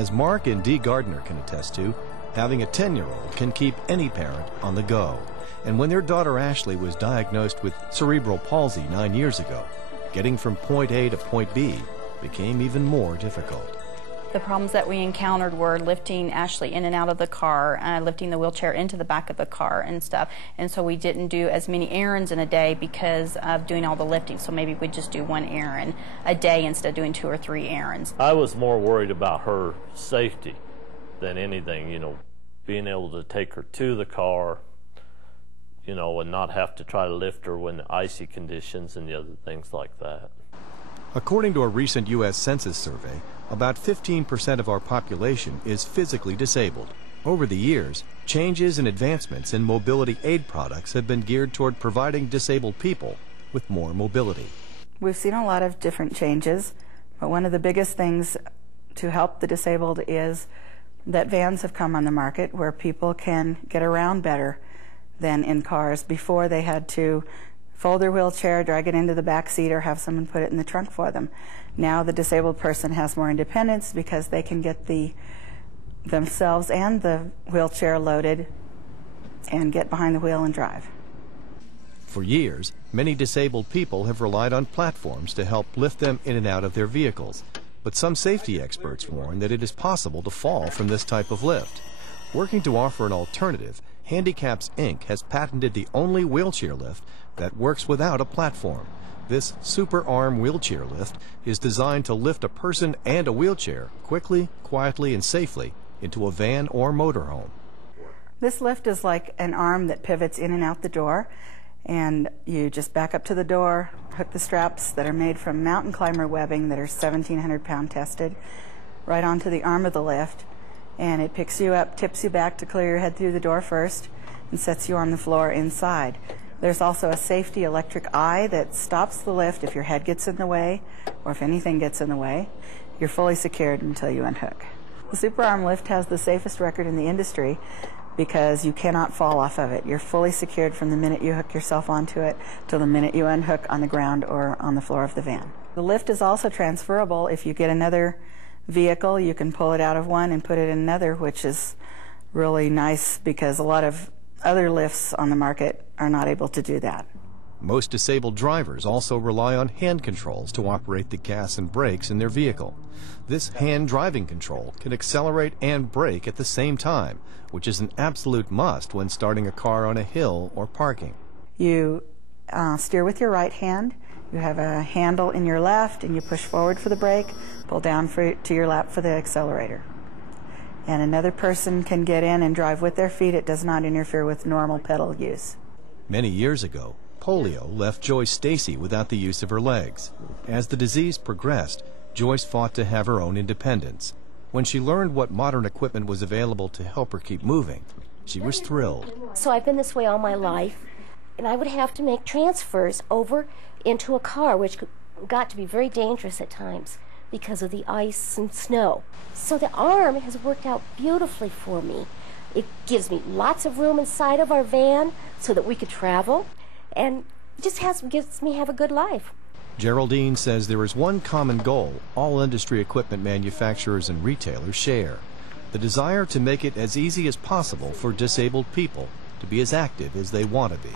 As Mark and Dee Gardner can attest to, having a 10-year-old can keep any parent on the go. And when their daughter Ashley was diagnosed with cerebral palsy 9 years ago, getting from point A to point B became even more difficult. The problems that we encountered were lifting Ashley in and out of the car, lifting the wheelchair into the back of the car and stuff. And so we didn't do as many errands in a day because of doing all the lifting. So maybe we'd just do one errand a day instead of doing 2 or 3 errands. I was more worried about her safety than anything, being able to take her to the car, and not have to try to lift her when the icy conditions and the other things like that. According to a recent U.S. Census survey, about 15% of our population is physically disabled. Over the years, changes and advancements in mobility aid products have been geared toward providing disabled people with more mobility. We've seen a lot of different changes, but one of the biggest things to help the disabled is that vans have come on the market where people can get around better than in cars. Before, they had to fold their wheelchair, drag it into the back seat, or have someone put it in the trunk for them. Now the disabled person has more independence because they can get themselves and the wheelchair loaded and get behind the wheel and drive. For years, many disabled people have relied on platforms to help lift them in and out of their vehicles. But some safety experts warn that it is possible to fall from this type of lift. Working to offer an alternative, Handicaps Inc. has patented the only wheelchair lift that works without a platform. This SuperArm wheelchair lift is designed to lift a person and a wheelchair quickly, quietly, and safely into a van or motorhome. This lift is like an arm that pivots in and out the door, and you just back up to the door, hook the straps that are made from mountain climber webbing that are 1,700 pound tested right onto the arm of the lift, and it picks you up, tips you back to clear your head through the door first, and sets you on the floor inside. There's also a safety electric eye that stops the lift if your head gets in the way or if anything gets in the way. You're fully secured until you unhook. The SuperArm lift has the safest record in the industry because you cannot fall off of it. You're fully secured from the minute you hook yourself onto it till the minute you unhook on the ground or on the floor of the van. The lift is also transferable. If you get another vehicle, you can pull it out of one and put it in another, which is really nice because a lot of other lifts on the market are not able to do that. Most disabled drivers also rely on hand controls to operate the gas and brakes in their vehicle. This hand driving control can accelerate and brake at the same time, which is an absolute must when starting a car on a hill or parking. You steer with your right hand. You have a handle in your left, and you push forward for the brake, pull down to your lap for the accelerator. And another person can get in and drive with their feet. It does not interfere with normal pedal use. Many years ago, polio left Joyce Stacy without the use of her legs. As the disease progressed, Joyce fought to have her own independence. When she learned what modern equipment was available to help her keep moving, she was thrilled. So I've been this way all my life, and I would have to make transfers over into a car, which got to be very dangerous at times because of the ice and snow. So the arm has worked out beautifully for me. It gives me lots of room inside of our van so that we could travel, and it just gives me have a good life. Geraldine says there is one common goal all industry equipment manufacturers and retailers share: the desire to make it as easy as possible for disabled people to be as active as they want to be.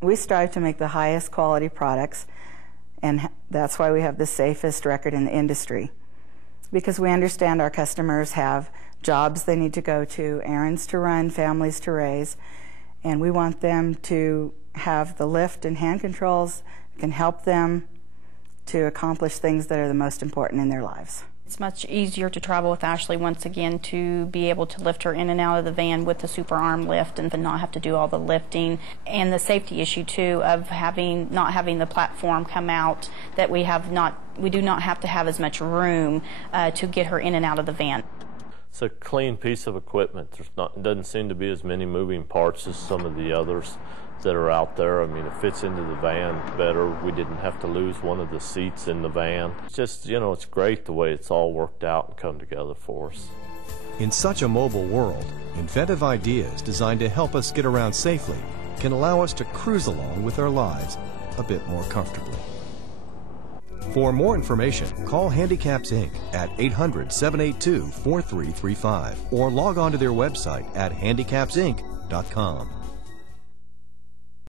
We strive to make the highest quality products, and that's why we have the safest record in the industry. Because we understand our customers have jobs they need to go to, errands to run, families to raise, and we want them to have the lift and hand controls that can help them to accomplish things that are the most important in their lives. It's much easier to travel with Ashley once again, to be able to lift her in and out of the van with the SuperArm lift and not have to do all the lifting, and the safety issue too of not having the platform come out, that we do not have to have as much room to get her in and out of the van. It's a clean piece of equipment. It doesn't seem to be as many moving parts as some of the others that are out there. I mean, it fits into the van better. We didn't have to lose one of the seats in the van. It's just, it's great the way it's all worked out and come together for us. In such a mobile world, inventive ideas designed to help us get around safely can allow us to cruise along with our lives a bit more comfortably. For more information, call Handicaps Inc. at 800-782-4335 or log on to their website at handicapsinc.com.